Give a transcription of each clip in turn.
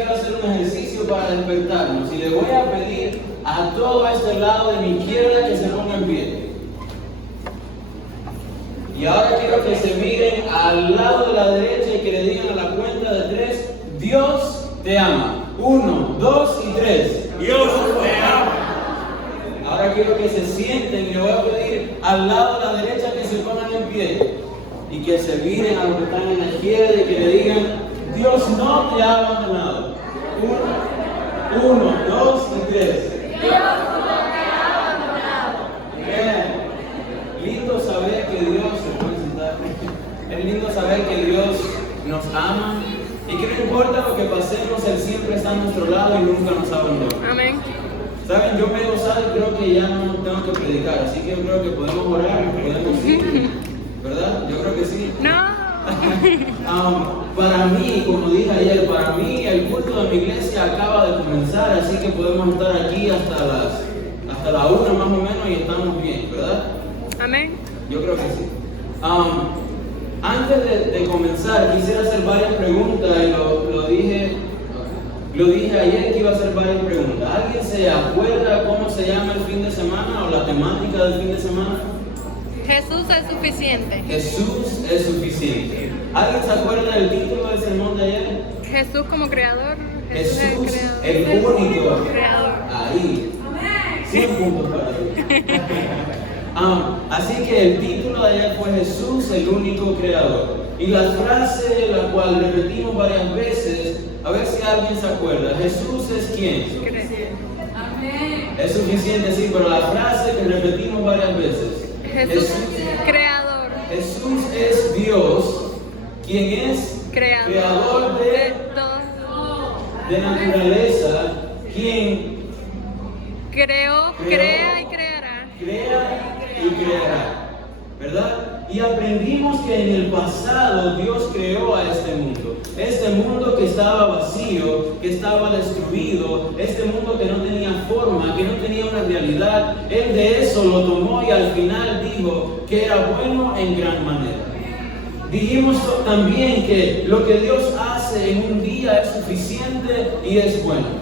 quiero hacer un ejercicio para despertarnos y le voy a pedir a todo este lado de mi izquierda que se ponga en pie. Y ahora quiero que se miren al lado de la derecha y que le digan a la cuenta de 3, Dios te ama. 1, 2 y 3. Dios te ama. Ahora quiero que se sienten y le voy a pedir al lado de la derecha que se pongan en pie y que se miren a los que están en la izquierda y que le digan, Dios no te ha abandonado. 1, 2 y 3. Dios no te ha abandonado. Bien. Lindo saber que Dios, se puede sentar. Es lindo saber que Dios nos ama y que no importa lo que pasemos, Él siempre está a nuestro lado y nunca nos abandona. Amén. Saben, yo me he gozado y creo que ya no tengo que predicar, así que yo creo que podemos orar, podemos ir, ¿verdad? Yo creo que sí. No. Para mí, como dije ayer, para mí el culto de mi iglesia acaba de comenzar, así que podemos estar aquí hasta la 1 más o menos y estamos bien, ¿verdad? Amén. Yo creo que sí. Antes de comenzar, quisiera hacer varias preguntas y lo dije ayer que iba a hacer varias preguntas. ¿Alguien se acuerda cómo se llama el fin de semana o la temática del fin de semana? Jesús es suficiente. Jesús es suficiente. ¿Alguien se acuerda del título del sermón de ayer? Jesús como creador. Jesús, es el único creador. Ahí. 100 puntos para ti. Así que el título de ayer fue Jesús, el único creador. Y la frase la cual repetimos varias veces, a ver si alguien se acuerda. Jesús es ¿quién? Amén. Es suficiente, sí, pero la frase que repetimos varias veces. Jesús creador. Jesús es Dios, quien es creador de todo. de naturaleza, quien Creó, crea y creará. crea y creará, ¿verdad? Y aprendimos que en el pasado Dios creó a este mundo que estaba vacío, que estaba destruido, este mundo que no tenía forma, que no tenía una realidad. Él de eso lo tomó y al final dijo que era bueno en gran manera. Dijimos también que lo que Dios hace en un día es suficiente y es bueno.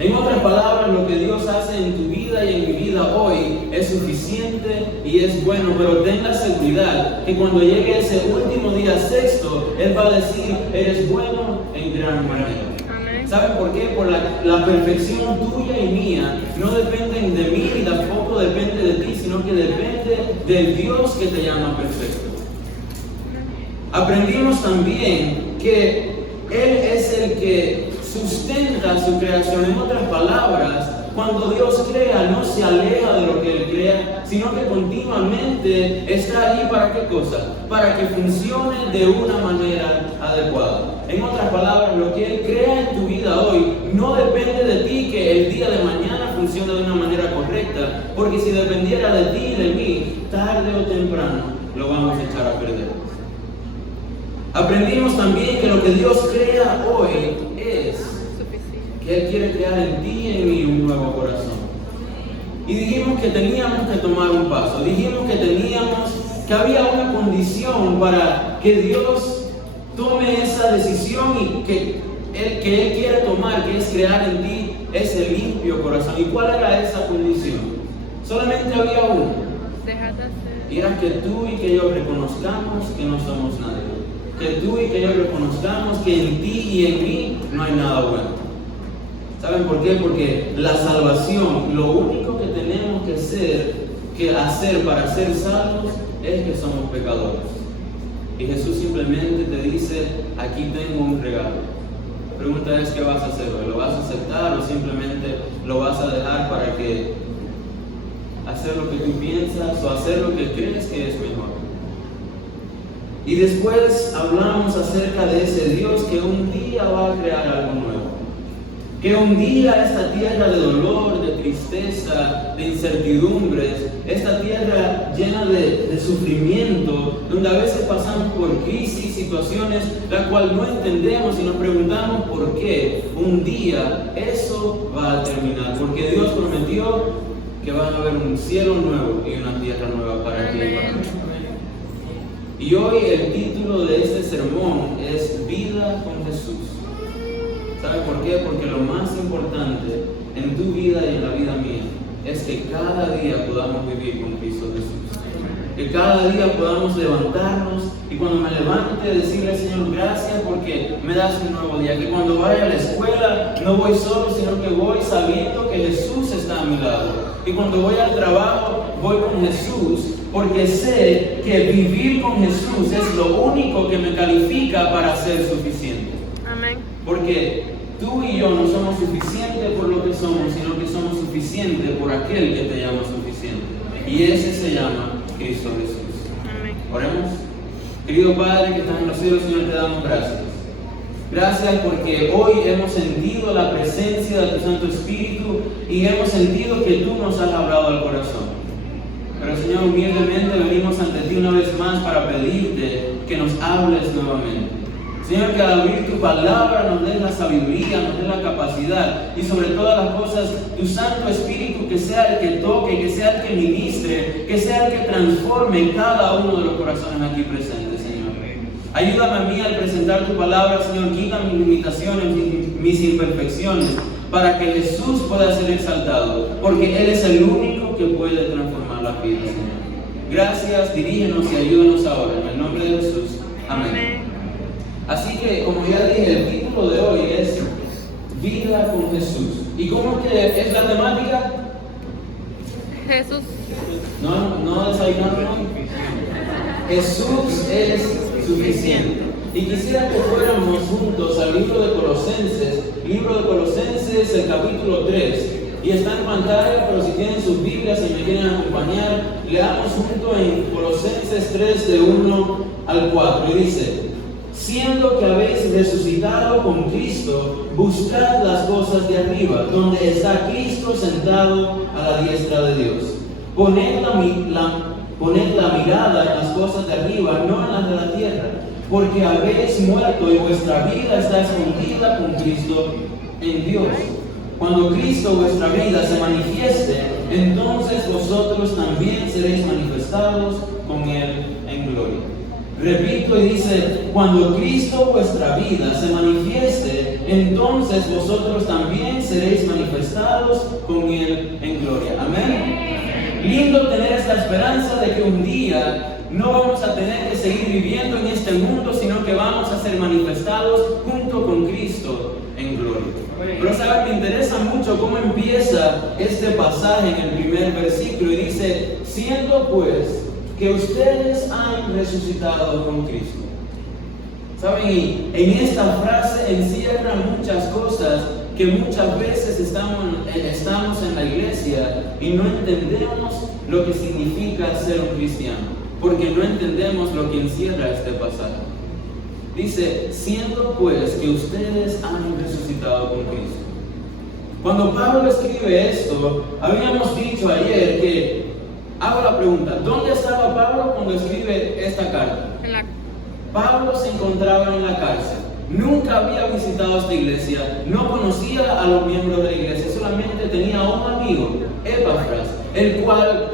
En otras palabras, lo que Dios hace en tu vida y en mi vida hoy es suficiente y es bueno, pero ten la seguridad que cuando llegue ese último día sexto, Él va a decir, eres bueno en gran manera. Amén. ¿Saben por qué? Por la perfección tuya y mía no dependen de mí y tampoco depende de ti, sino que depende del Dios que te llama perfecto. Aprendimos también que Él es el que sustenta su creación. En otras palabras, cuando Dios crea, no se aleja de lo que Él crea, sino que continuamente está allí para qué cosa? Para que funcione de una manera adecuada. En otras palabras, lo que Él crea en tu vida hoy no depende de ti que el día de mañana funcione de una manera correcta, porque si dependiera de ti y de mí, tarde o temprano lo vamos a echar a perder. Aprendimos también que lo que Dios crea hoy es que Él quiere crear en ti y en mí un nuevo corazón. Y dijimos que teníamos que tomar un paso. Dijimos que había una condición para que Dios tome esa decisión y que Él quiere tomar, que es crear en ti ese limpio corazón. ¿Y cuál era esa condición? Solamente había una. Y era que tú y que yo reconozcamos que no somos nadie. Que tú y que yo reconozcamos que en ti y en mí no hay nada bueno. ¿Saben por qué? Porque la salvación, lo único que tenemos que hacer para ser salvos es que somos pecadores. Y Jesús simplemente te dice, aquí tengo un regalo. La pregunta es, ¿qué vas a hacer? ¿Lo vas a aceptar o simplemente lo vas a dejar para que hacer lo que tú piensas o hacer lo que crees que es mejor? Y después hablamos acerca de ese Dios que un día va a crear algo nuevo. Que un día esta tierra de dolor, de tristeza, de incertidumbres, esta tierra llena de sufrimiento, donde a veces pasamos por crisis, situaciones la cual no entendemos y nos preguntamos por qué, un día eso va a terminar. Porque Dios prometió que van a haber un cielo nuevo y una tierra nueva para ti y para mí. Y hoy el título de este sermón es Vida con Jesús. ¿Sabe por qué? Porque lo más importante en tu vida y en la vida mía es que cada día podamos vivir con Cristo Jesús. Que cada día podamos levantarnos y cuando me levante decirle, Señor, gracias porque me das un nuevo día. Que cuando vaya a la escuela no voy solo, sino que voy sabiendo que Jesús está a mi lado. Y cuando voy al trabajo voy con Jesús, porque sé que vivir con Jesús es lo único que me califica para ser suficiente. Amén. Porque tú y yo no somos suficientes por lo que somos, sino que somos suficientes por aquel que te llama suficiente. Y ese se llama Cristo Jesús. Amén. Oremos. Querido Padre que estás en los cielos, Señor, te damos gracias. Gracias porque hoy hemos sentido la presencia de tu Santo Espíritu y hemos sentido que tú nos has hablado al corazón. Pero Señor, humildemente venimos ante ti una vez más para pedirte que nos hables nuevamente. Señor, que al abrir tu palabra nos des la sabiduría, nos des la capacidad y sobre todas las cosas tu Santo Espíritu que sea el que toque, que sea el que ministre, que sea el que transforme cada uno de los corazones aquí presentes, Señor. Ayúdame a mí al presentar tu palabra, Señor, quita mis limitaciones, mis imperfecciones, para que Jesús pueda ser exaltado, porque Él es el único que puede transformar la vida, Señor. Gracias, dirígenos y ayúdanos ahora, en el nombre de Jesús. Amén. Así que, como ya dije, el título de hoy es Vida con Jesús. ¿Y cómo es la temática? Jesús. No desayunarnos. Jesús es suficiente. Y quisiera que fuéramos juntos al libro de Colosenses, el capítulo 3. Y está en pantalla, pero si tienen sus Biblias y me quieren acompañar, leamos juntos en Colosenses 3, de 1 al 4. Y dice: siendo que habéis resucitado con Cristo, buscad las cosas de arriba, donde está Cristo sentado a la diestra de Dios. Poned la mirada en las cosas de arriba, no en las de la tierra, porque habéis muerto y vuestra vida está escondida con Cristo en Dios. Cuando Cristo vuestra vida se manifieste, entonces vosotros también seréis manifestados con Él en gloria. Repito y dice: cuando Cristo vuestra vida se manifieste, entonces vosotros también seréis manifestados con Él en gloria. Amén. Lindo tener esta esperanza de que un día no vamos a tener que seguir viviendo en este mundo, sino que vamos a ser manifestados junto con Cristo en gloria. Pero ¿saben? Me interesa mucho cómo empieza este pasaje en el primer versículo y dice: siendo pues que ustedes han resucitado con Cristo. ¿Saben? Y en esta frase encierra muchas cosas que muchas veces estamos en la iglesia y no entendemos lo que significa ser un cristiano, porque no entendemos lo que encierra este pasaje. Dice: siendo pues que ustedes han resucitado con Cristo. Cuando Pablo escribe esto, habíamos dicho ayer que hago la pregunta: ¿dónde estaba Pablo cuando escribe esta carta? Pablo se encontraba en la cárcel. Nunca había visitado esta iglesia, no conocía a los miembros de la iglesia, solamente tenía un amigo, Epafras, el cual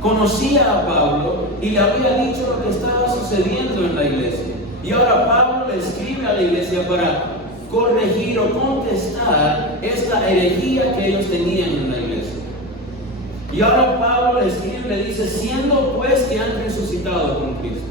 conocía a Pablo y le había dicho lo que estaba sucediendo en la iglesia. Y ahora Pablo le escribe a la iglesia para corregir o contestar esta herejía que ellos tenían en la iglesia. Y ahora Pablo le escribe y le dice: siendo pues que han resucitado con Cristo.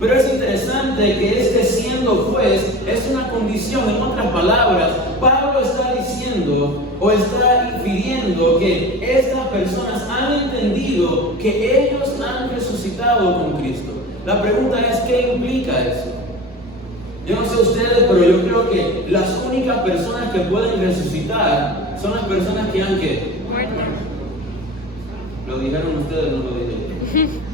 Pero es interesante que este siendo pues es una condición. En otras palabras, Pablo está diciendo o está infiriendo que estas personas han entendido que ellos han resucitado con Cristo. La pregunta es: ¿qué implica eso? Yo no sé ustedes, pero yo creo que las únicas personas que pueden resucitar son las personas que han muerto. ¿Lo dijeron ustedes o no lo dijeron?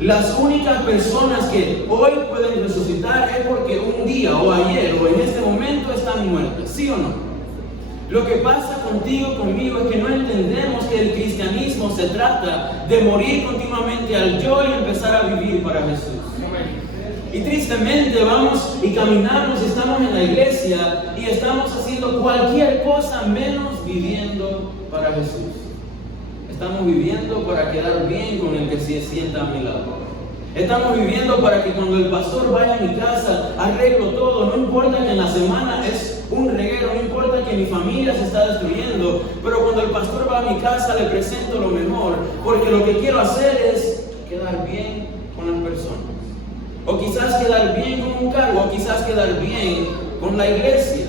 Las únicas personas que hoy pueden resucitar es porque un día o ayer o en este momento están muertas, ¿sí o no? Lo que pasa contigo, conmigo, es que no entendemos que el cristianismo se trata de morir continuamente al yo y empezar a vivir para Jesús. Y tristemente vamos y caminamos, estamos en la iglesia y estamos haciendo cualquier cosa menos viviendo para Jesús. Estamos viviendo para quedar bien con el que se sienta a mi lado. Estamos viviendo para que cuando el pastor vaya a mi casa, arreglo todo. No importa que en la semana es un reguero, no importa que mi familia se está destruyendo, pero cuando el pastor va a mi casa le presento lo mejor, porque lo que quiero hacer es quedar bien con las personas. O quizás quedar bien con un cargo, o quizás quedar bien con la iglesia.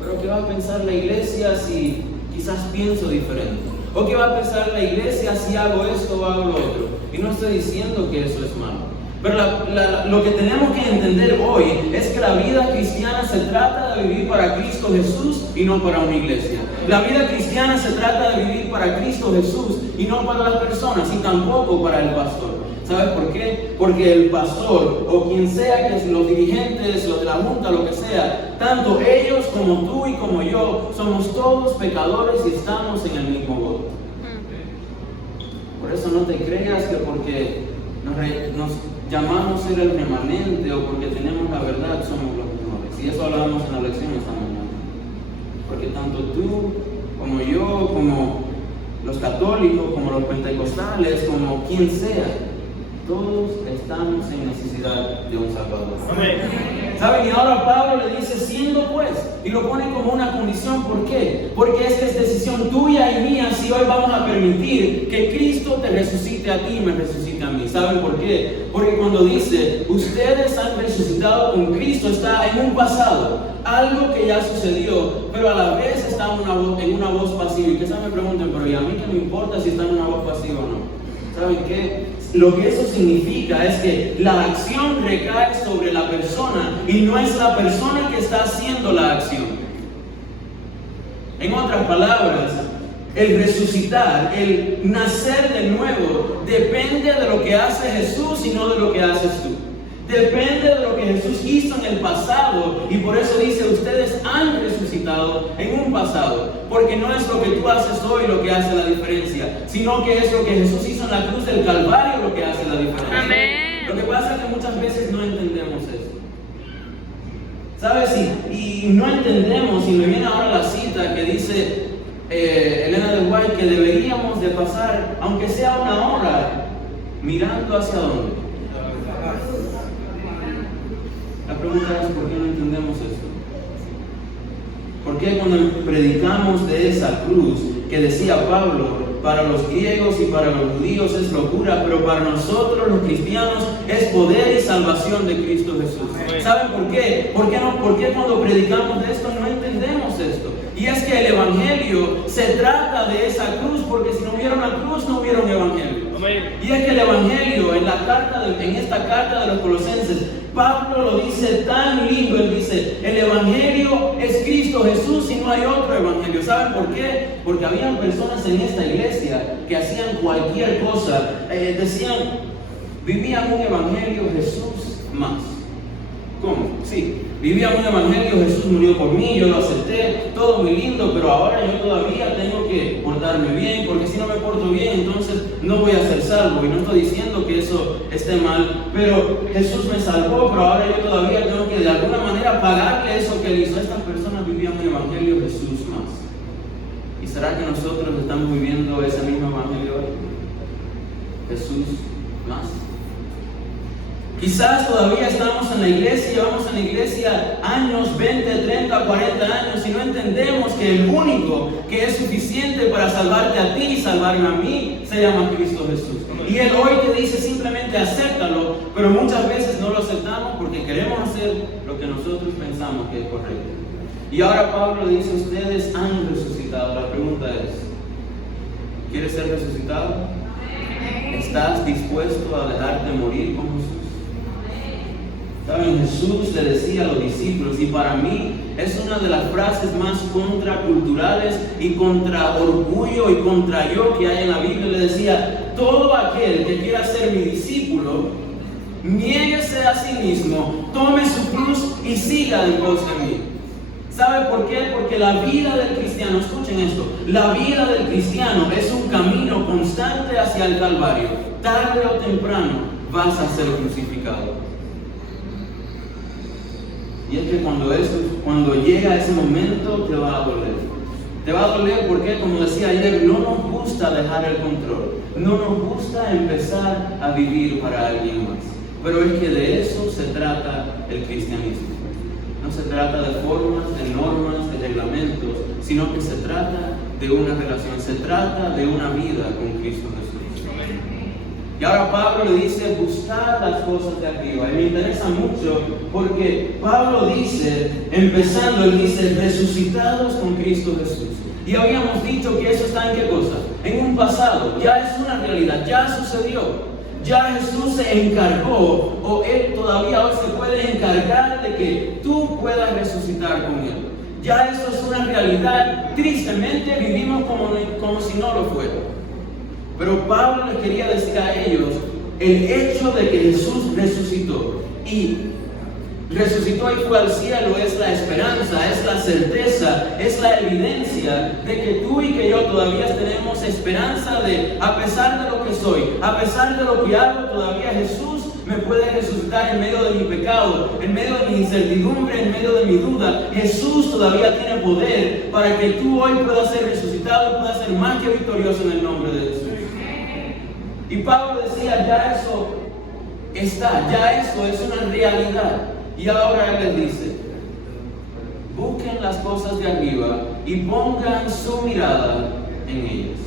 Pero ¿qué va a pensar la iglesia si quizás pienso diferente? ¿O qué va a pensar la iglesia si hago esto o hago lo otro? Y no estoy diciendo que eso es malo. Pero lo que tenemos que entender hoy es que la vida cristiana se trata de vivir para Cristo Jesús y no para una iglesia. La vida cristiana se trata de vivir para Cristo Jesús y no para las personas y tampoco para el pastor. ¿Sabes por qué? Porque el pastor o quien sea que los dirigentes, los de la junta, lo que sea, tanto ellos como tú y como yo, somos todos pecadores y estamos en el mismo bote. Por eso no te creas que porque nos llamamos ser el remanente o porque tenemos la verdad somos los mejores. Y eso hablábamos en la lección esta mañana. Porque tanto tú como yo, como los católicos, como los pentecostales, como quien sea, todos estamos en necesidad de un Salvador. Amén. ¿Saben? Y ahora Pablo le dice, siendo pues, y lo pone como una condición. ¿Por qué? Porque esta es decisión tuya y mía si hoy vamos a permitir que Cristo te resucite a ti y me resucite a mí. ¿Saben por qué? Porque cuando dice, ustedes han resucitado con Cristo, está en un pasado, algo que ya sucedió, pero a la vez está en una voz pasiva. Y quizás me pregunten, pero ¿y a mí qué me importa si está en una voz pasiva o no? ¿Saben qué? Lo que eso significa es que la acción recae sobre la persona y no es la persona que está haciendo la acción. En otras palabras, el resucitar, el nacer de nuevo, depende de lo que hace Jesús y no de lo que haces tú. Depende de lo que Jesús hizo en el pasado y por eso dice, ustedes han resucitado en un pasado, porque no es lo que tú haces hoy lo que hace la diferencia, sino que es lo que Jesús hizo en la cruz del Calvario lo que hace la diferencia. Amén. Lo que pasa es que muchas veces no entendemos esto. ¿Sabes? Y no entendemos, y me viene ahora la cita que dice Elena de White, que deberíamos de pasar, aunque sea una hora, mirando hacia dónde. La pregunta es, ¿por qué no entendemos esto? ¿Por qué cuando predicamos de esa cruz que decía Pablo, para los griegos y para los judíos es locura, pero para nosotros los cristianos es poder y salvación de Cristo Jesús? ¿Saben por qué? ¿Por qué cuando predicamos de esto no entendemos esto? Y es que el Evangelio se trata de esa cruz, porque si no hubiera una cruz no hubiera un Evangelio. Y es que el Evangelio en esta carta de los Colosenses, Pablo lo dice tan lindo. Él dice, el Evangelio es Cristo Jesús y no hay otro Evangelio. ¿Saben por qué? Porque habían personas en esta iglesia que hacían cualquier cosa, vivían un Evangelio Jesús más. ¿Cómo? Sí, vivían un Evangelio, Jesús murió por mí, yo lo acepté, todo muy lindo, pero ahora yo todavía tengo que portarme bien, porque si no me porto bien, entonces no voy a ser salvo. Y no estoy diciendo que eso esté mal, pero Jesús me salvó, pero ahora yo todavía tengo que de alguna manera pagarle eso que él hizo. Estas personas vivían un Evangelio Jesús más. ¿Y será que nosotros estamos viviendo ese mismo Evangelio hoy? Jesús más. Quizás todavía estamos en la iglesia, llevamos en la iglesia años, 20, 30, 40 años, y no entendemos que el único que es suficiente para salvarte a ti y salvarme a mí se llama Cristo Jesús. Y Él hoy te dice simplemente acéptalo, pero muchas veces no lo aceptamos porque queremos hacer lo que nosotros pensamos que es correcto. Y ahora Pablo dice, ustedes han resucitado. La pregunta es, ¿quieres ser resucitado? ¿Estás dispuesto a dejarte morir con Jesús? ¿Saben? Jesús le decía a los discípulos, y para mí es una de las frases más contraculturales y contra orgullo y contra yo que hay en la Biblia. Le decía, todo aquel que quiera ser mi discípulo, niéguese a sí mismo, tome su cruz y siga en pos de mí. ¿Sabe por qué? Porque la vida del cristiano, escuchen esto, la vida del cristiano es un camino constante hacia el Calvario. Tarde o temprano vas a ser crucificado. Y es que cuando llega ese momento te va a doler. Te va a doler porque, como decía ayer, no nos gusta dejar el control. No nos gusta empezar a vivir para alguien más. Pero es que de eso se trata el cristianismo. No se trata de formas, de normas, de reglamentos, sino que se trata de una relación, se trata de una vida con Cristo Jesús. Y ahora Pablo le dice, buscar las cosas de arriba. Y me interesa mucho porque Pablo dice, empezando, él dice, resucitados con Cristo Jesús. Y habíamos dicho que eso está en qué cosa? En un pasado, ya es una realidad, ya sucedió. Ya Jesús se encargó, o Él todavía hoy se puede encargar de que tú puedas resucitar con Él. Ya eso es una realidad. Tristemente vivimos como si no lo fuera. Pero Pablo les quería decir a ellos, el hecho de que Jesús resucitó y fue al cielo es la esperanza, es la certeza, es la evidencia de que tú y que yo todavía tenemos esperanza de, a pesar de lo que soy, a pesar de lo que hago, todavía Jesús me puede resucitar en medio de mi pecado, en medio de mi incertidumbre, en medio de mi duda. Jesús todavía tiene poder para que tú hoy puedas ser resucitado y puedas ser más que victorioso en el nombre de Jesús. Y Pablo decía, ya eso está, ya eso es una realidad. Y ahora Él les dice, busquen las cosas de arriba y pongan su mirada en ellas.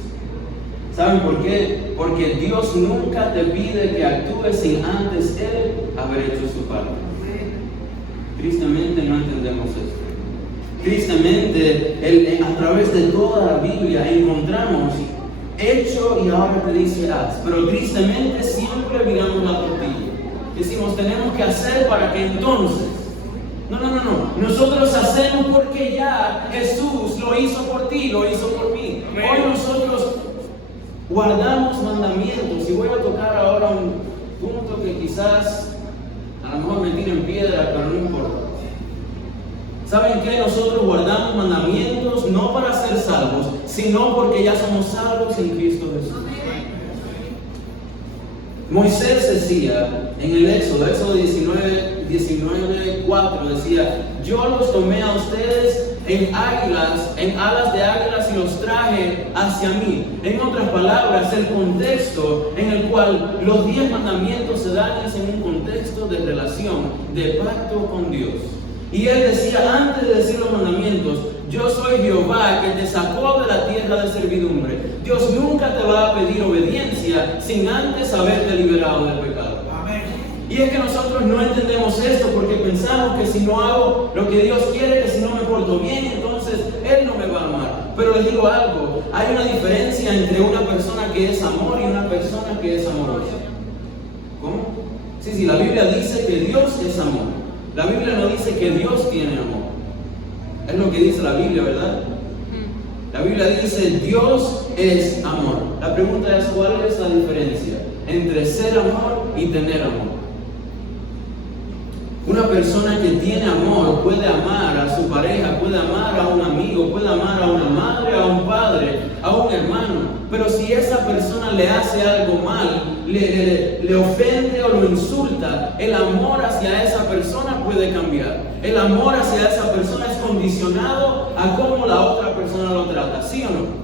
¿Saben por qué? Porque Dios nunca te pide que actúes sin antes Él haber hecho su parte. Tristemente no entendemos esto. Tristemente, a través de toda la Biblia encontramos hecho y ahora te dice haz. Pero tristemente siempre miramos la tortilla. Decimos, tenemos que hacer para que entonces. No. Nosotros hacemos porque ya Jesús lo hizo por ti, lo hizo por mí. Hoy nosotros guardamos mandamientos. Y voy a tocar ahora un punto que quizás a lo mejor me tiren piedra, pero no importa. ¿Saben qué? Nosotros guardamos mandamientos no para ser salvos, sino porque ya somos salvos en Cristo Jesús. Moisés decía en el Éxodo 19:4 decía, yo los tomé a ustedes en alas de águilas y los traje hacia mí. En otras palabras, el contexto en el cual los 10 mandamientos se dan es en un contexto de relación, de pacto con Dios. Y él decía, antes de decir los mandamientos, yo soy Jehová que te sacó de la tierra de servidumbre. Dios nunca te va a pedir obediencia sin antes haberte liberado del pecado. Amén. Y es que nosotros no entendemos esto porque pensamos que si no hago lo que Dios quiere, que si no me porto bien, entonces Él no me va a amar. Pero les digo algo, hay una diferencia entre una persona que es amor y una persona que es amorosa. ¿Cómo? Sí, la Biblia dice que Dios es amor. La Biblia no dice que Dios tiene amor. Es lo que dice la Biblia, ¿verdad? La Biblia dice Dios es amor. La pregunta es, ¿cuál es la diferencia entre ser amor y tener amor? Una persona que tiene amor puede amar a su pareja, puede amar a un amigo, puede amar a una madre, a un padre, a un hermano. Pero si esa persona le hace algo mal, le ofende o lo insulta, el amor hacia esa persona puede cambiar. El amor hacia esa persona es condicionado a cómo la otra persona lo trata, ¿sí o no?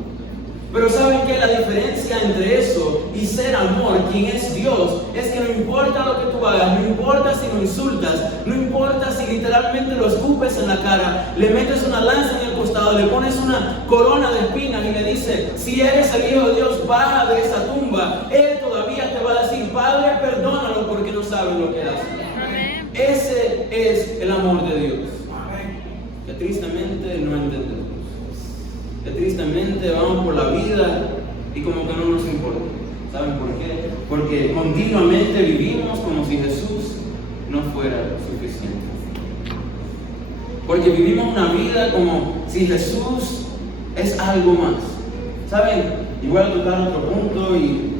Pero ¿saben qué? La diferencia entre eso y ser amor, quien es Dios, es que no importa lo que tú hagas, no importa si lo insultas, no importa si literalmente lo escupes en la cara, le metes una lanza en el costado, le pones una corona de espinas y le dices, si eres el Hijo de Dios, baja de esa tumba. Él todavía te va a decir, Padre, perdónalo porque no saben lo que hacen. Ese es el amor de Dios, que tristemente no entendemos. Que tristemente vamos por la vida y como que no nos importa. ¿Saben por qué? Porque continuamente vivimos como si Jesús no fuera suficiente. Porque vivimos una vida como si Jesús es algo más. ¿Saben? Y voy a tocar otro punto y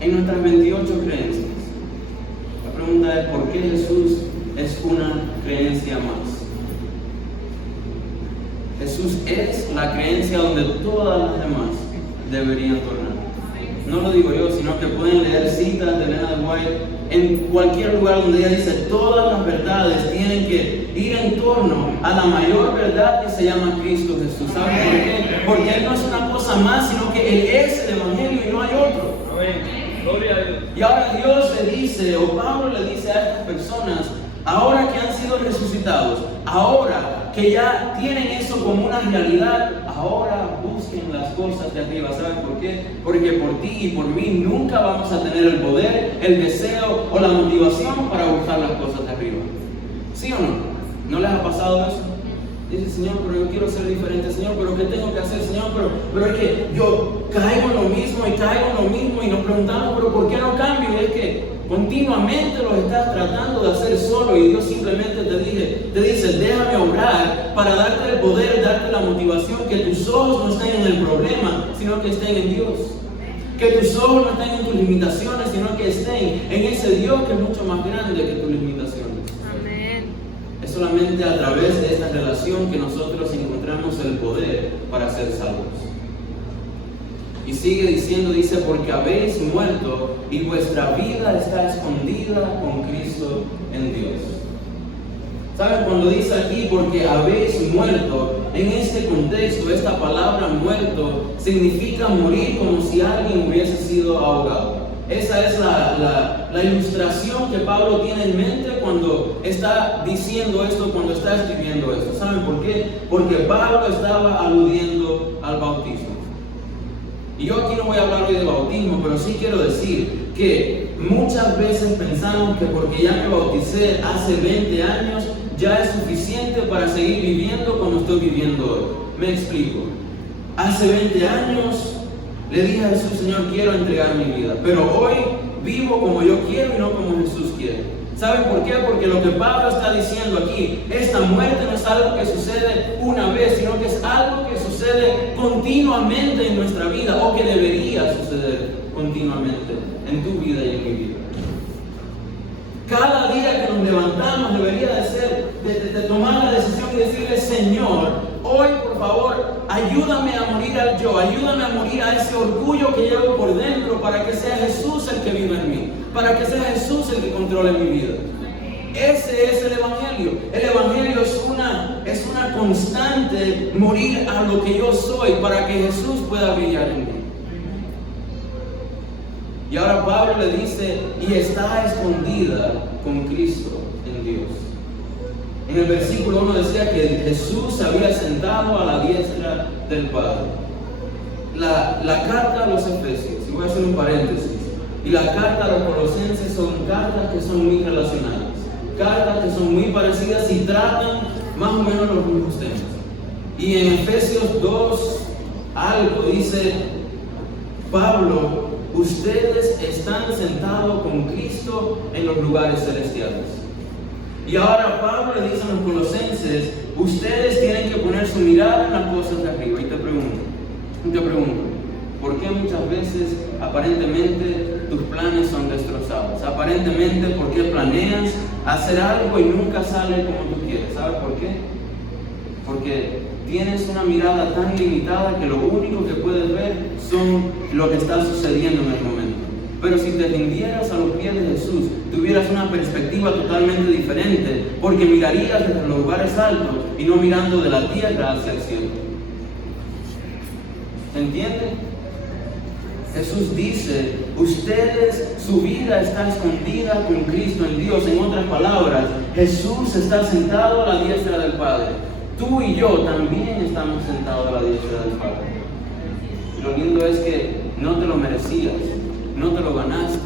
en nuestras 28 creencias, la pregunta es, ¿por qué Jesús es una creencia más? Jesús es la creencia donde todas las demás deberían tornar. no lo digo yo, sino que pueden leer citas de Elena de White en cualquier lugar donde ella dice todas las verdades tienen que ir en torno a la mayor verdad que se llama Cristo Jesús. ¿Saben por qué? Porque Él no es una cosa más, sino que Él es el Evangelio y no hay otro. Gloria a Dios. Y ahora Dios le dice, o Pablo le dice a estas personas, ahora que han sido resucitados, ahora que ya tienen eso como una realidad, ahora busquen las cosas de arriba. ¿Saben por qué? Porque por ti y por mí nunca vamos a tener el poder, el deseo o la motivación para buscar las cosas de arriba. ¿Sí o no? ¿No les ha pasado eso? Dice, Señor, pero yo quiero ser diferente, Señor, pero ¿qué tengo que hacer, Señor? Pero es que yo caigo en lo mismo y nos preguntamos, pero ¿por qué no cambio? Y es que continuamente lo estás tratando de hacer solo y Dios simplemente te dice, déjame obrar para darte el poder, darte la motivación, que tus ojos no estén en el problema, sino que estén en Dios. Que tus ojos no estén en tus limitaciones, sino que estén en ese Dios que es mucho más grande que tus limitaciones. Es solamente a través de esta relación que nosotros encontramos el poder para ser salvos. Y sigue diciendo, dice, porque habéis muerto y vuestra vida está escondida con Cristo en Dios. ¿Saben? Cuando dice aquí, porque habéis muerto, en este contexto, esta palabra muerto significa morir como si alguien hubiese sido ahogado. Esa es la ilustración que Pablo tiene en mente cuando está diciendo esto, cuando está escribiendo esto. ¿Saben por qué? Porque Pablo estaba aludiendo al bautismo. Y yo aquí no voy a hablar hoy de bautismo, pero sí quiero decir que muchas veces pensamos que porque ya me bauticé hace 20 años, ya es suficiente para seguir viviendo como estoy viviendo hoy. Me explico. Hace 20 años le dije a Jesús, Señor, quiero entregar mi vida, pero hoy vivo como yo quiero y no como Jesús quiere. ¿Saben por qué? Porque lo que Pablo está diciendo aquí, esta muerte no es algo que sucede una vez, sino que es algo que sucede continuamente en nuestra vida, o que debería suceder continuamente en tu vida y en mi vida. Cada día que nos levantamos debería de ser, de tomar la decisión y decirle, Señor, hoy por favor, ayúdame a morir al yo, ayúdame a morir a ese orgullo que llevo por dentro para que sea Jesús el que vive en mí, para que sea Jesús el que controle mi vida. Ese es el Evangelio. El Evangelio es una constante morir a lo que yo soy para que Jesús pueda brillar en mí. Y ahora Pablo le dice, y está escondida con Cristo en Dios. En el versículo 1 decía que Jesús se había sentado a la diestra del Padre. La carta a los Efesios, y voy a hacer un paréntesis, y la carta a los Colosenses son cartas que son muy relacionadas, cartas que son muy parecidas y tratan más o menos los mismos temas. Y en Efesios 2 algo dice Pablo, ustedes están sentados con Cristo en los lugares celestiales. Y ahora Pablo le dice a los colosenses, ustedes tienen que poner su mirada en las cosas de arriba. Y te pregunto, ¿por qué muchas veces aparentemente tus planes son destrozados? Aparentemente, ¿por qué planeas hacer algo y nunca sale como tú quieres? ¿Sabes por qué? Porque tienes una mirada tan limitada que lo único que puedes ver son lo que está sucediendo en el momento. Pero si te rindieras a los pies de Jesús, tuvieras una perspectiva totalmente diferente, porque mirarías desde los lugares altos y no mirando de la tierra hacia el cielo. ¿Se entiende? Jesús dice, ustedes, su vida está escondida con Cristo en Dios. En otras palabras, Jesús está sentado a la diestra del Padre. Tú y yo también estamos sentados a la diestra del Padre. Y lo lindo es que no te lo merecías, no te lo ganaste,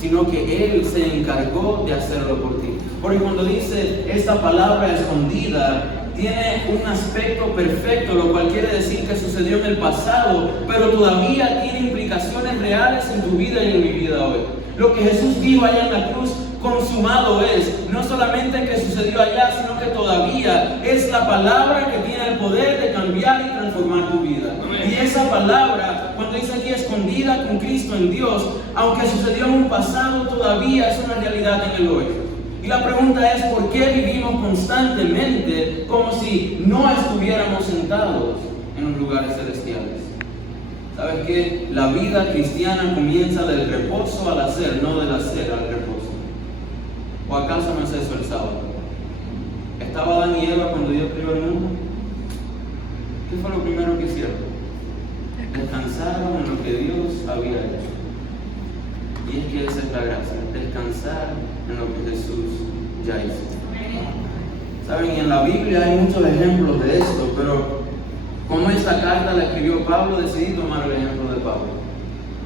sino que Él se encargó de hacerlo por ti. Porque cuando dice esta palabra escondida, tiene un aspecto perfecto, lo cual quiere decir que sucedió en el pasado, pero todavía tiene implicaciones reales en tu vida y en mi vida hoy. Lo que Jesús dijo allá en la cruz, consumado es, no solamente que sucedió allá, sino que todavía es la palabra que tiene el poder de cambiar y transformar tu vida. Y esa palabra, cuando dice aquí escondida con Cristo en Dios, aunque sucedió en un pasado, todavía es una realidad en el hoy. Y la pregunta es, ¿por qué vivimos constantemente como si no estuviéramos sentados en los lugares celestiales? ¿Sabes qué? La vida cristiana comienza del reposo al hacer, no del hacer al reposo. ¿O acaso no es eso el sábado? ¿Estaba Adán y Eva cuando Dios creó el mundo? ¿Qué fue lo primero que hicieron? Descansaron en lo que Dios había hecho. Y es que esa es la gracia, descansar en lo que Jesús ya hizo. Saben, en la Biblia hay muchos ejemplos de esto, pero como esta carta la escribió Pablo, decidí tomar el ejemplo de Pablo.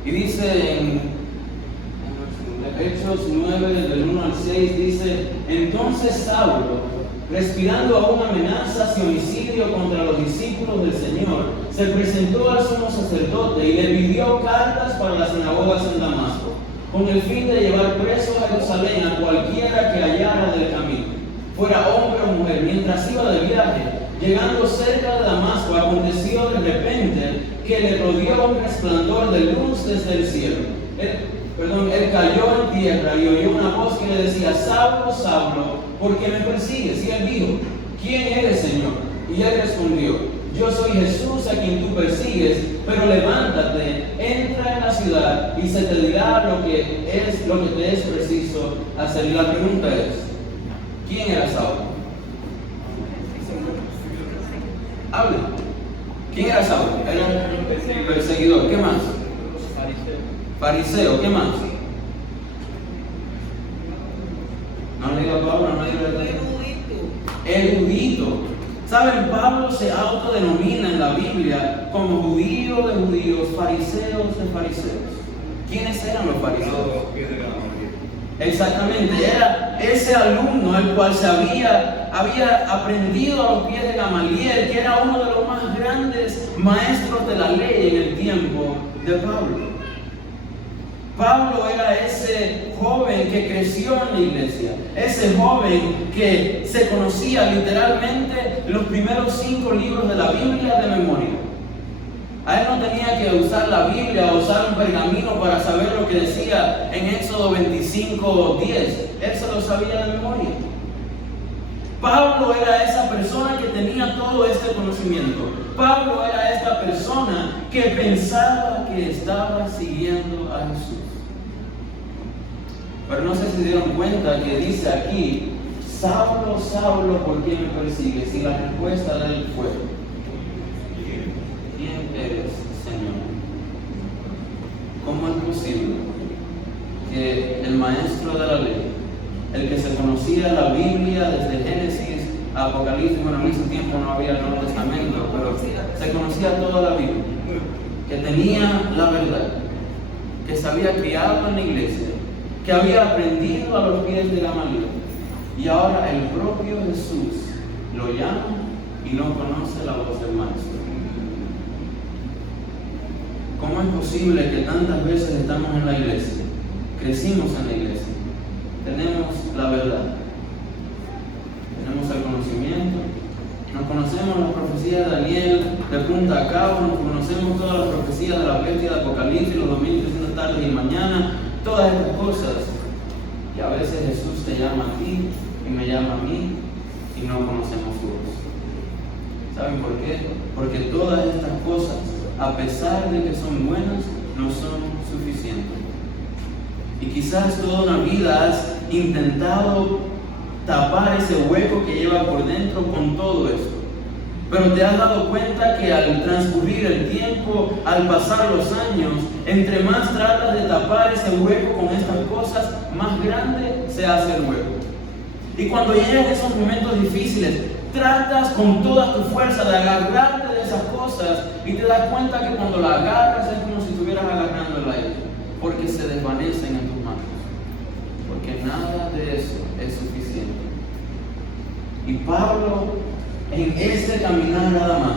Y dice en Hechos 9, del 1 al 6, dice: entonces Saulo, respirando aún amenazas y homicidio contra los discípulos del Señor, se presentó al sumo sacerdote y le pidió cartas para las sinagogas en Damasco, con el fin de llevar preso a Jerusalén a cualquiera que hallara del camino, fuera hombre o mujer. Mientras iba de viaje, llegando cerca de Damasco, aconteció de repente que le rodeó un resplandor de luz desde el cielo. Él cayó en tierra y oyó una voz que le decía: Saulo, Saulo, ¿por qué me persigues? Y él dijo: ¿quién eres, Señor? Y él respondió: yo soy Jesús a quien tú persigues, pero levántate, entra en la ciudad y se te dirá lo que te es preciso hacer. Y la pregunta es: ¿quién era Saulo? Hable. ¿Quién era Saulo? Era perseguidor. ¿Qué más? Fariseo. ¿Qué más? ¿No han leído a Pablo? ¿No han leído a Pedro? Erudito. ¿Saben? Pablo se autodenomina en la Biblia como judío de judíos, fariseos de fariseos. ¿Quiénes eran los fariseos? Exactamente, era ese alumno el cual se había aprendido a los pies de Gamaliel, que era uno de los más grandes maestros de la ley en el tiempo de Pablo. Pablo era ese joven que creció en la iglesia, ese joven que se conocía literalmente los primeros 5 libros de la Biblia de memoria. A él no tenía que usar la Biblia o usar un pergamino para saber lo que decía en Éxodo 25:10. Él se lo sabía de memoria. Pablo era esa persona que tenía todo este conocimiento. Pablo era esta persona que pensaba que estaba siguiendo a Jesús. Pero no sé si se dieron cuenta que dice aquí: Saulo, Saulo, ¿por qué me persigues? Y la respuesta de él fue: ¿quién eres, Señor? ¿Cómo es posible que el maestro de la ley, el que se conocía la Biblia desde Génesis a Apocalipsis, bueno, en ese tiempo no había el Nuevo Testamento, pero se conocía toda la Biblia, que tenía la verdad, que se había criado en la iglesia, que había aprendido a los pies de Gamaliel, y ahora el propio Jesús lo llama y no conoce la voz del maestro? ¿Cómo es posible que tantas veces estamos en la iglesia, crecimos en la iglesia, tenemos la verdad, tenemos el conocimiento, nos conocemos las profecías de Daniel de punta a cabo, nos conocemos todas las profecías de la bestia de Apocalipsis, los domingos, tardes y mañana, todas estas cosas, y a veces Jesús te llama a ti y me llama a mí y no conocemos su voz? ¿Saben por qué? Porque todas estas cosas, a pesar de que son buenas, no son suficientes. Y quizás toda una vida has intentado tapar ese hueco que lleva por dentro con todo esto. Pero te has dado cuenta que al transcurrir el tiempo, al pasar los años, entre más tratas de tapar ese hueco con estas cosas, más grande se hace el hueco. Y cuando llegan esos momentos difíciles, tratas con toda tu fuerza de agarrarte de esas cosas y te das cuenta que cuando la agarras es como si estuvieras agarrando el aire, porque se desvanecen en tus manos, porque nada de eso es suficiente. Y Pablo, en este caminar nada más,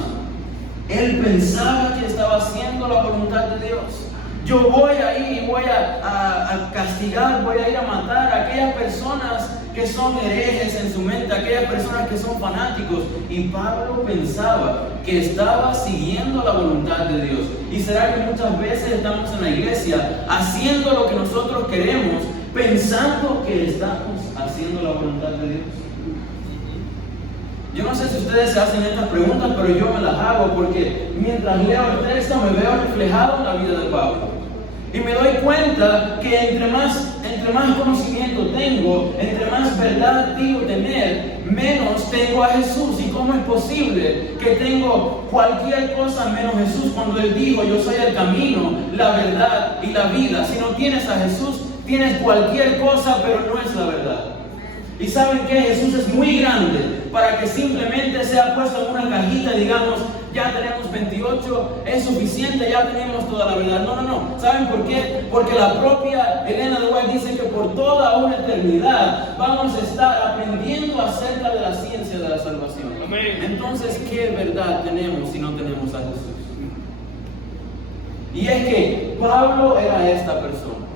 él pensaba que estaba haciendo la voluntad de Dios. Yo voy a ir y voy a castigar, voy a ir a matar a aquellas personas que son herejes en su mente, aquellas personas que son fanáticos. Y Pablo pensaba que estaba siguiendo la voluntad de Dios. ¿Y será que muchas veces estamos en la iglesia haciendo lo que nosotros queremos, pensando que estamos haciendo la voluntad de Dios? Yo no sé si ustedes se hacen estas preguntas, pero yo me las hago porque mientras leo el texto me veo reflejado en la vida de Pablo. Y me doy cuenta que entre más conocimiento tengo, entre más verdad digo tener, menos tengo a Jesús. ¿Y cómo es posible que tengo cualquier cosa menos Jesús cuando Él dijo, yo soy el camino, la verdad y la vida? Si no tienes a Jesús, tienes cualquier cosa, pero no es la verdad. Y saben que Jesús es muy grande para que simplemente sea puesto en una cajita y digamos, ya tenemos 28, es suficiente, ya tenemos toda la verdad. No. ¿Saben por qué? Porque la propia Elena de White dice que por toda una eternidad vamos a estar aprendiendo acerca de la ciencia de la salvación. Amén. Entonces, ¿qué verdad tenemos si no tenemos a Jesús? Y es que Pablo era esta persona,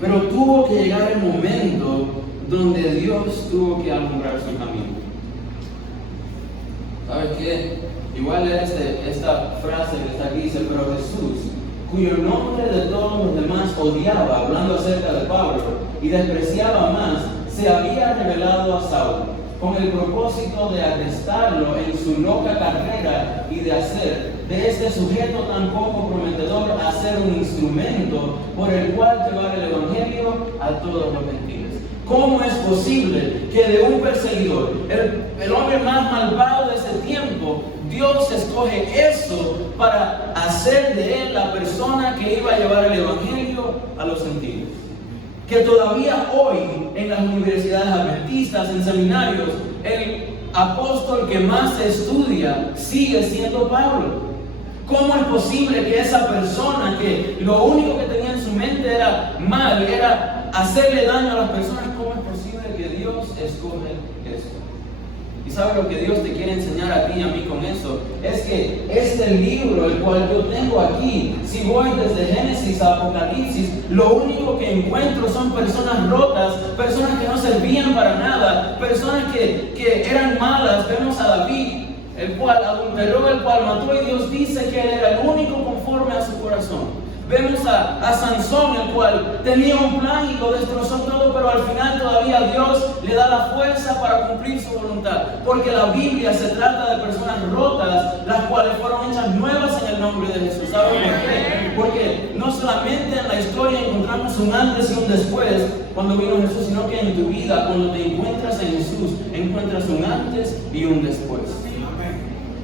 pero tuvo que llegar el momento donde Dios tuvo que alumbrar su camino. ¿Sabes qué? Igual esta frase que está aquí dice, pero Jesús, cuyo nombre de todos los demás odiaba, hablando acerca de Pablo, y despreciaba más, se había revelado a Saulo, con el propósito de arrestarlo en su loca carrera y de hacer de este sujeto tan poco prometedor hacer un instrumento por el cual llevar el evangelio a todos los gentiles. ¿Cómo es posible que de un perseguidor, el hombre más malvado de ese tiempo, Dios escoge eso para hacer de él la persona que iba a llevar el evangelio a los gentiles? Que todavía hoy en las universidades adventistas, en seminarios, el apóstol que más se estudia sigue siendo Pablo. ¿Cómo es posible que esa persona que lo único que tenía en su mente era mal, era hacerle daño a las personas, cómo es posible que Dios escoge eso? ¿Y sabes lo que Dios te quiere enseñar a ti y a mí con eso? Es que este libro, el cual yo tengo aquí, si voy desde Génesis a Apocalipsis, lo único que encuentro son personas rotas, personas que no servían para nada, personas que eran malas. Vemos a David, el cual adulteró, el cual mató, y Dios dice que él era el único conforme a su corazón. Vemos a Sansón, el cual tenía un plan y lo destrozó todo, pero al final todavía Dios le da la fuerza para cumplir su voluntad. Porque la Biblia se trata de personas rotas, las cuales fueron hechas nuevas en el nombre de Jesús. ¿Saben por qué? Porque no solamente en la historia encontramos un antes y un después cuando vino Jesús, sino que en tu vida, cuando te encuentras en Jesús, encuentras un antes y un después.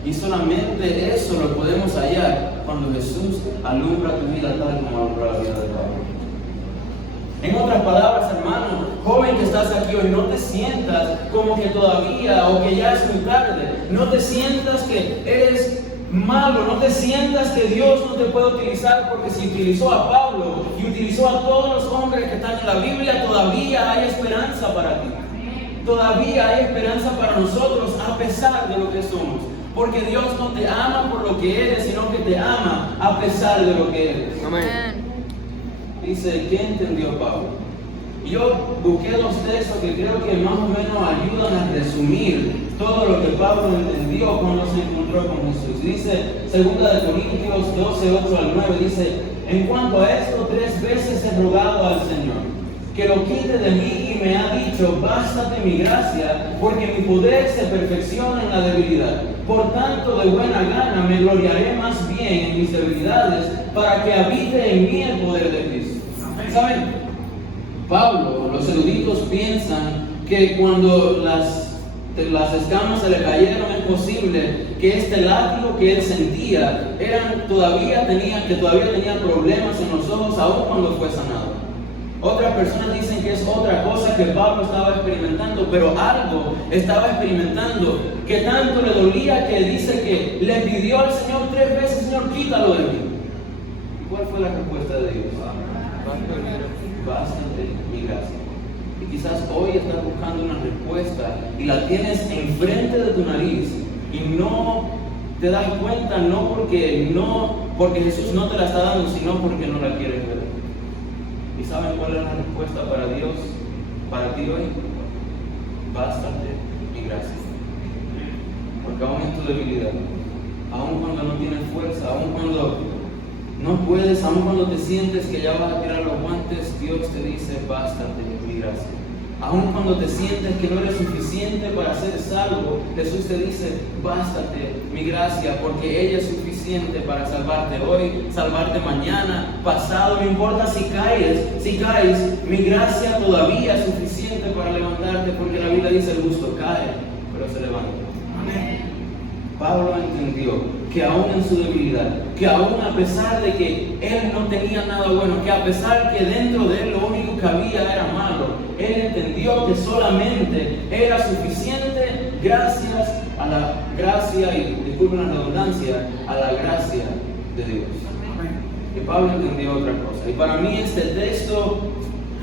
Y solamente eso lo podemos hallar cuando Jesús alumbra tu vida tal como alumbra la vida de Pablo. En otras palabras, hermano, joven que estás aquí hoy, no te sientas como que todavía o que ya es muy tarde. No te sientas que eres malo, no te sientas que Dios no te puede utilizar, porque si utilizó a Pablo y utilizó a todos los hombres que están en la Biblia, todavía hay esperanza para ti. Todavía hay esperanza para nosotros a pesar de lo que somos. Porque Dios no te ama por lo que eres, sino que te ama a pesar de lo que eres. Amén. Dice, ¿qué entendió Pablo? Y yo busqué dos textos que creo que más o menos ayudan a resumir todo lo que Pablo entendió cuando se encontró con Jesús. Dice, 2 Corintios 12, 8 al 9, dice, en cuanto a esto, 3 veces he rogado al Señor que lo quite de mí, y me ha dicho, bástate mi gracia, porque mi poder se perfecciona en la debilidad. Por tanto, de buena gana me gloriaré más bien en mis debilidades, para que habite en mí el poder de Cristo. ¿Saben? Pablo, los eruditos piensan que cuando las escamas se le cayeron, es posible que este látigo que él sentía todavía tenía problemas en los ojos, aun cuando fue sanado. Otras personas dicen que es otra cosa que Pablo estaba experimentando, pero algo estaba experimentando que tanto le dolía que dice que le pidió al Señor 3 veces, Señor, quítalo de mí. ¿Y cuál fue la respuesta de Dios? Bástate mi gracia. Y quizás hoy estás buscando una respuesta y la tienes enfrente de tu nariz y no te das cuenta, no porque Jesús no te la está dando, sino porque no la quieres ver. ¿Y saben cuál es la respuesta para Dios, para ti hoy? Bástate mi gracia. Porque aún en tu debilidad, aún cuando no tienes fuerza, aún cuando no puedes, aún cuando te sientes que ya vas a tirar los guantes, Dios te dice, bástate mi gracia. Aun cuando te sientes que no eres suficiente para ser salvo, Jesús te dice, bástate mi gracia, porque ella es suficiente para salvarte hoy, salvarte mañana, pasado, no importa si caes, mi gracia todavía es suficiente para levantarte, porque la Biblia dice, el justo cae, pero se levanta. Amén. Pablo entendió que aún en su debilidad, que aún a pesar de que él no tenía nada bueno, que a pesar que dentro de él lo único que había era malo, él entendió que solamente era suficiente gracias a la gracia, y disculpen la redundancia, a la gracia de Dios. Y Pablo entendió otra cosa. Y para mí este texto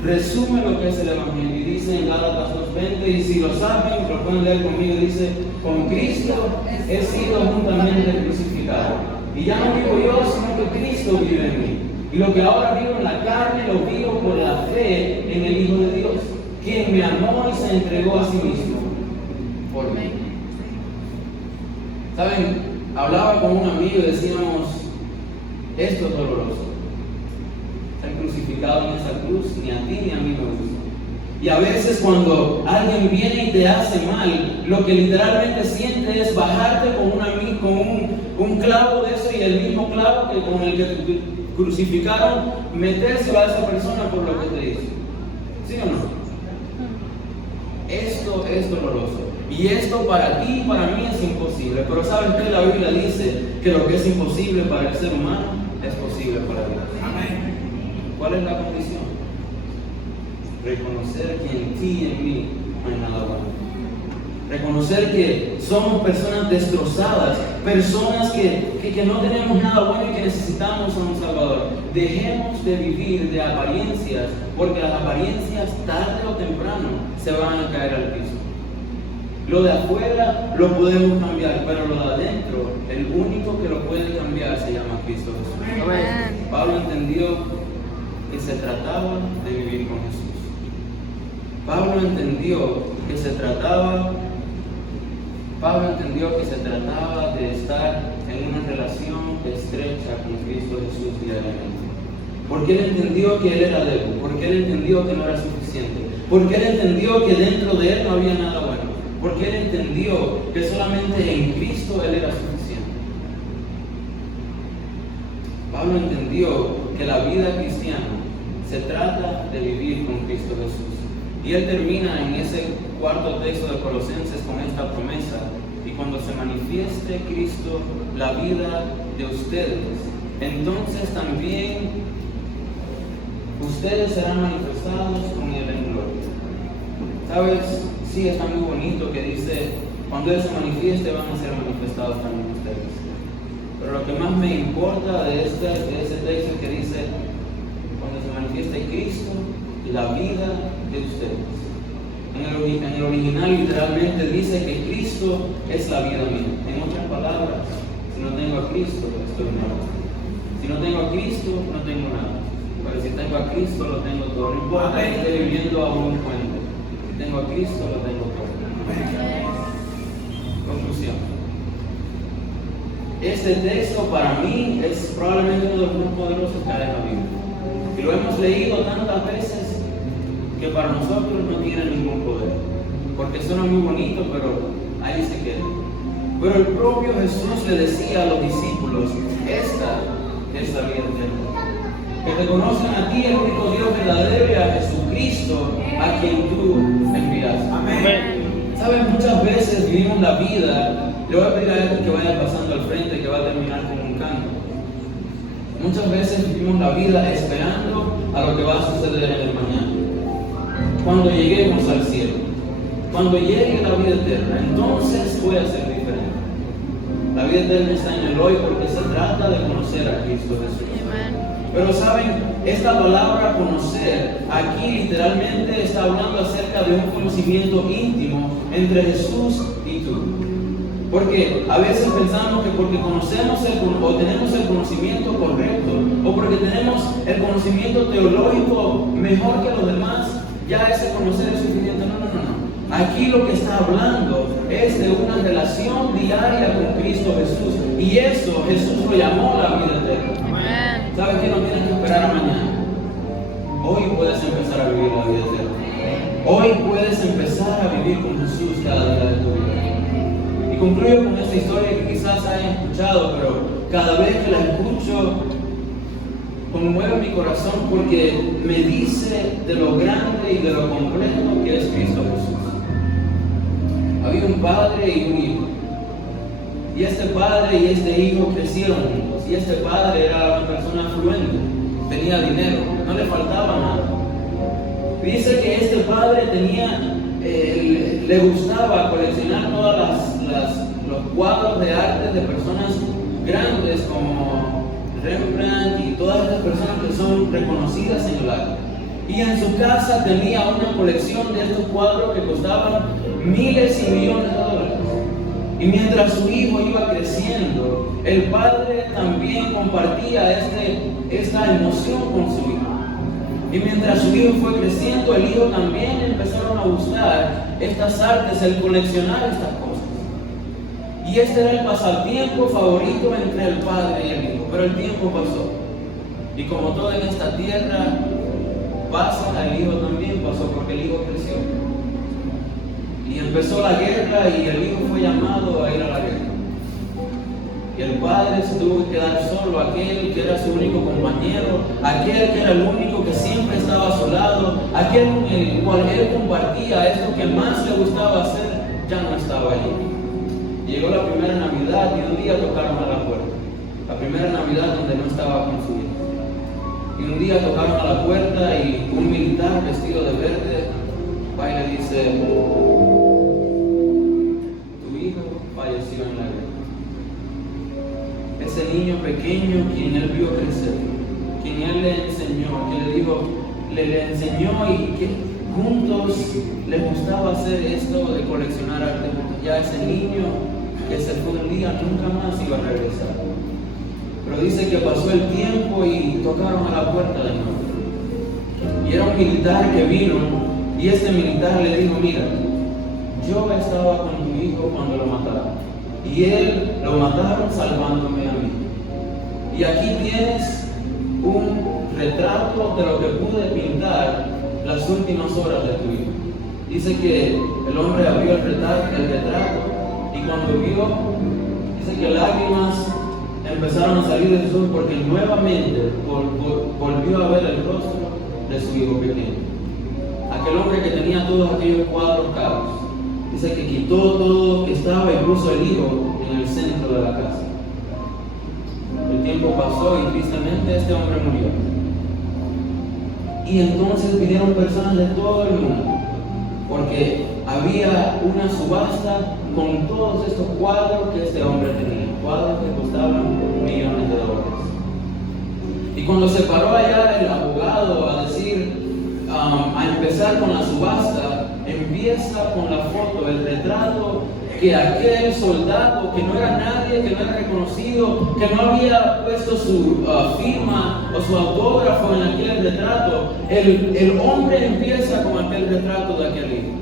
resume lo que es el Evangelio. Y dice en Gálatas 2:20, y si lo saben, lo pueden leer conmigo, dice, con Cristo he sido juntamente crucificado. Y ya no vivo yo, sino que Cristo vive en mí. Y lo que ahora vivo en la carne, lo vivo por la fe en el Hijo de Dios, quien me amó y se entregó a sí mismo por mí. ¿Saben? Hablaba con un amigo y decíamos, esto es doloroso. Ser crucificado en esa cruz, ni a ti ni a mí me gusta. Y a veces cuando alguien viene y te hace mal, lo que literalmente siente es bajarte con un clavo de eso, y el mismo clavo que con el que te crucificaron, meterse a esa persona por lo que te hizo. ¿Sí o no? Esto es doloroso. Y esto para ti y para mí es imposible. Pero ¿sabes qué? La Biblia dice que lo que es imposible para el ser humano es posible para Dios. Amén. ¿Cuál es la condición? Reconocer que en ti y en mí no hay nada bueno. Reconocer que somos personas destrozadas, personas que no tenemos nada bueno y que necesitamos a un Salvador. Dejemos de vivir de apariencias, porque las apariencias tarde o temprano se van a caer al piso. Lo de afuera lo podemos cambiar, pero lo de adentro, el único que lo puede cambiar se llama Cristo Jesús. Amén. Pablo entendió que se trataba de vivir con Jesús. Pablo entendió que se trataba de estar en una relación estrecha con Cristo Jesús diariamente. Porque él entendió que él era débil, porque él entendió que no era suficiente, porque él entendió que dentro de él no había nada bueno, porque él entendió que solamente en Cristo él era suficiente. Pablo entendió que la vida cristiana se trata de vivir con Cristo Jesús. Y él termina en ese cuarto texto de Colosenses con esta promesa: y cuando se manifieste Cristo, la vida de ustedes, entonces también ustedes serán manifestados con él en gloria. ¿Sabes? Sí, está muy bonito que dice, cuando él se manifieste van a ser manifestados también ustedes. Pero lo que más me importa de ese texto es que dice, cuando se manifieste Cristo, la vida de ustedes. En el original literalmente dice que Cristo es la vida mía. En otras palabras, si no tengo a Cristo, estoy muerto. Si no tengo a Cristo, no tengo nada. Pero si tengo a Cristo, lo tengo todo. No importa que esté viviendo a un cuento. Si tengo a Cristo, lo tengo todo. Conclusión. Este texto para mí es probablemente uno de los más poderosos que hay en la Biblia. Y lo hemos leído tantas veces que para nosotros no tiene ningún poder, porque suena muy bonito, pero ahí se queda. Pero el propio Jesús le decía a los discípulos, esta es la vida eterna, que te conozcan a ti, el único Dios verdadero, y a Jesucristo, a quien tú enviaste. Amén. Sabes, muchas veces vivimos la vida, le voy a pedir a él que vaya pasando al frente, que va a terminar con un canto. Muchas veces vivimos la vida esperando a lo que va a suceder en el mañana. Cuando lleguemos al cielo, cuando llegue la vida eterna, entonces voy a ser diferente. La vida eterna está en el hoy, porque se trata de conocer a Cristo Jesús. Pero saben, esta palabra conocer aquí literalmente está hablando acerca de un conocimiento íntimo entre Jesús y tú. Porque a veces pensamos que porque conocemos o tenemos el conocimiento correcto, o porque tenemos el conocimiento teológico mejor que los demás, ya ese conocer es suficiente. No. Aquí lo que está hablando es de una relación diaria con Cristo Jesús. Y eso Jesús lo llamó la vida eterna. ¿Sabes qué? No tienes que esperar a mañana. Hoy puedes empezar a vivir la vida eterna. Hoy puedes empezar a vivir con Jesús cada día de tu vida. Y concluyo con esta historia que quizás hayan escuchado, pero cada vez que la escucho, conmueve mi corazón porque me dice de lo grande y de lo completo que es Cristo Jesús. Había un padre y un hijo. Y este padre y este hijo crecieron juntos. Y este padre era una persona afluente, tenía dinero, no le faltaba nada. Dice que este padre le gustaba coleccionar todos los cuadros de arte de personas grandes como Rembrandt y todas estas personas que son reconocidas en el arte. Y en su casa tenía una colección de estos cuadros que costaban miles y millones de dólares. Y mientras su hijo iba creciendo, el padre también compartía esta emoción con su hijo. Y mientras su hijo fue creciendo, el hijo también empezaron a gustar estas artes, el coleccionar estas cosas. Y este era el pasatiempo favorito entre el padre y el hijo. Pero el tiempo pasó. Y como todo en esta tierra pasa, el hijo también pasó porque el hijo creció. Y empezó la guerra y el hijo fue llamado a ir a la guerra. Y el padre se tuvo que quedar solo, aquel que era su único compañero, aquel que era el único que siempre estaba a su lado, aquel con el cual él compartía esto que más le gustaba hacer, ya no estaba allí. Llegó la primera Navidad y un día tocaron a la puerta. La primera Navidad donde no estaba con su hijo. Y un día tocaron a la puerta y un militar vestido de verde va y le dice: tu hijo falleció en la guerra. Ese niño pequeño quien él vio crecer, quien él le enseñó, que le dijo, le enseñó y que juntos les gustaba hacer esto de coleccionar arte. Ya ese niño que se fue un día nunca más iba a regresar. Pero dice que pasó el tiempo y tocaron a la puerta de nuevo. Y era un militar que vino y este militar le dijo: mira, yo estaba con tu hijo cuando lo mataron. Y él lo mataron salvándome a mí. Y aquí tienes un retrato de lo que pude pintar las últimas horas de tu hijo. Dice que el hombre abrió el retrato y cuando vio, dice que lágrimas empezaron a salir de sus ojos porque nuevamente volvió a ver el rostro de su hijo pequeño. Aquel hombre que tenía todos aquellos cuadros caros. Dice que quitó todo lo que estaba y puso el hijo en el centro de la casa. El tiempo pasó y tristemente este hombre murió. Y entonces vinieron personas de todo el mundo, porque había una subasta con todos estos cuadros que este hombre tenía, cuadros que costaban millones de dólares. Y cuando se paró allá el abogado a decir, a empezar con la subasta, empieza con la foto, el retrato que aquel soldado que no era nadie, que no era reconocido, que no había puesto su firma o su autógrafo en aquel retrato, el hombre empieza con aquel retrato de aquel hijo.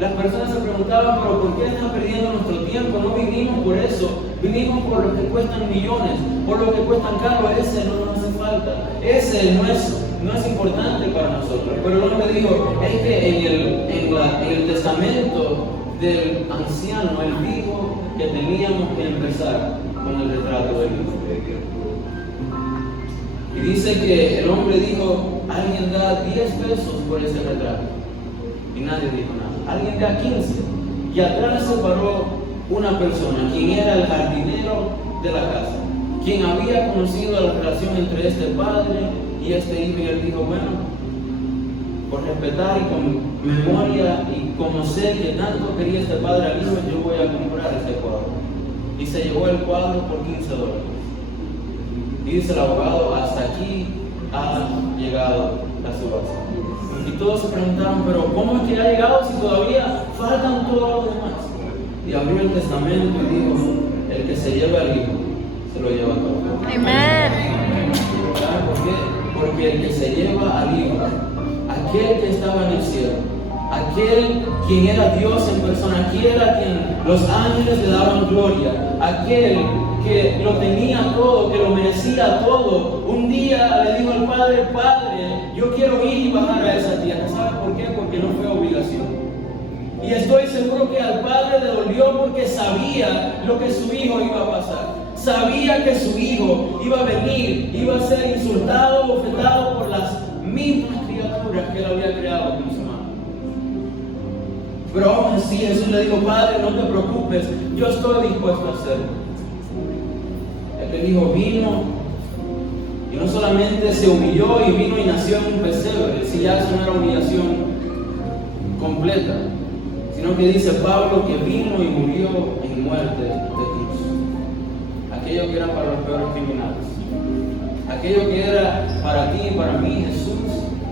Las personas se preguntaban: pero ¿por qué están perdiendo nuestro tiempo? No vinimos por eso, vinimos por lo que cuestan millones, por lo que cuestan caro. Ese no nos hace falta, ese no es importante para nosotros. Pero el hombre dijo: es que en el testamento del anciano él dijo que teníamos que empezar con el retrato del hijo. Y dice que el hombre dijo: alguien da 10 pesos por ese retrato. Y nadie dijo nada. Alguien da 15. Y atrás se paró una persona, quien era el jardinero de la casa, quien había conocido la relación entre este padre y este hijo. Y él dijo: bueno, por respetar y con memoria y como sé que tanto quería este padre al hijo, yo voy a comprar este cuadro. Y se llevó el cuadro por $15. Y dice el abogado: hasta aquí ha llegado la subasta. Y todos se preguntaron: pero ¿cómo es que ha llegado si todavía faltan todos los demás? Y abrió el testamento y dijo: el que se lleva al hijo se lo lleva todo. Amen. ¿Saben por qué? Porque el que se lleva al hijo, aquel que estaba en el cielo, aquel quien era Dios en persona, aquel a quien los ángeles le daban gloria, aquel que lo tenía todo, que lo merecía todo, un día le dijo al Padre: Padre, yo yo quiero ir y bajar a esa tierra. ¿Sabe por qué? Porque no fue obligación. Y estoy seguro que al padre le dolió porque sabía lo que su hijo iba a pasar. Sabía que su hijo iba a venir, iba a ser insultado, bofetado por las mismas criaturas que él había creado con su mano. Pero aún así Jesús le dijo: Padre, no te preocupes, yo estoy dispuesto a hacerlo. El hijo vino y no solamente se humilló y vino y nació en un pesebre, si ya eso no era humillación completa, sino que dice Pablo que vino y murió en muerte de cruz. Aquello que era para los peores criminales, aquello que era para ti y para mí, Jesús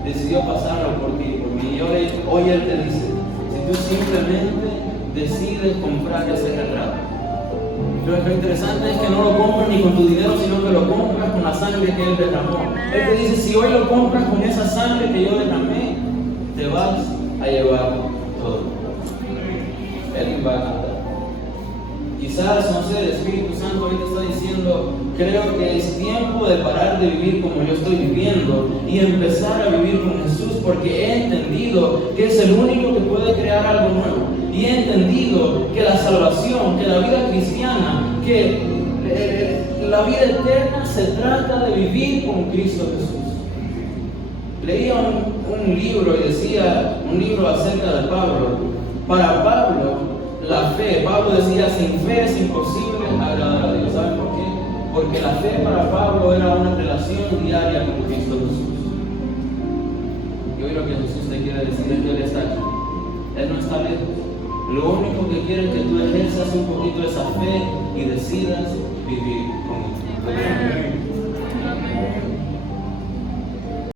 decidió pasarlo por ti y por mí. Y hoy Él te dice: si tú simplemente decides comprar ese retrato. Lo interesante es que no lo compras ni con tu dinero, sino que lo compras con la sangre que Él derramó. Él te dice: si hoy lo compras con esa sangre que yo derramé, te vas a llevar todo. Él va a cantar. Quizás, no sé, el Espíritu Santo hoy te está diciendo: creo que es tiempo de parar de vivir como yo estoy viviendo y empezar a vivir con Jesús, porque he entendido que es el único que puede crear algo nuevo. Y he entendido que la salvación, que la vida cristiana, que la vida eterna se trata de vivir con Cristo Jesús. Leía un libro y decía, un libro acerca de Pablo. Para Pablo, la fe, Pablo decía: sin fe es imposible agradar a Dios. ¿Saben por qué? Porque la fe para Pablo era una relación diaria con Cristo Jesús. Y hoy lo que Jesús te quiere decir es que Él está aquí. Él no está lejos. Lo único que quiere es que tú ejerzas un poquito esa fe y decidas vivir con Él.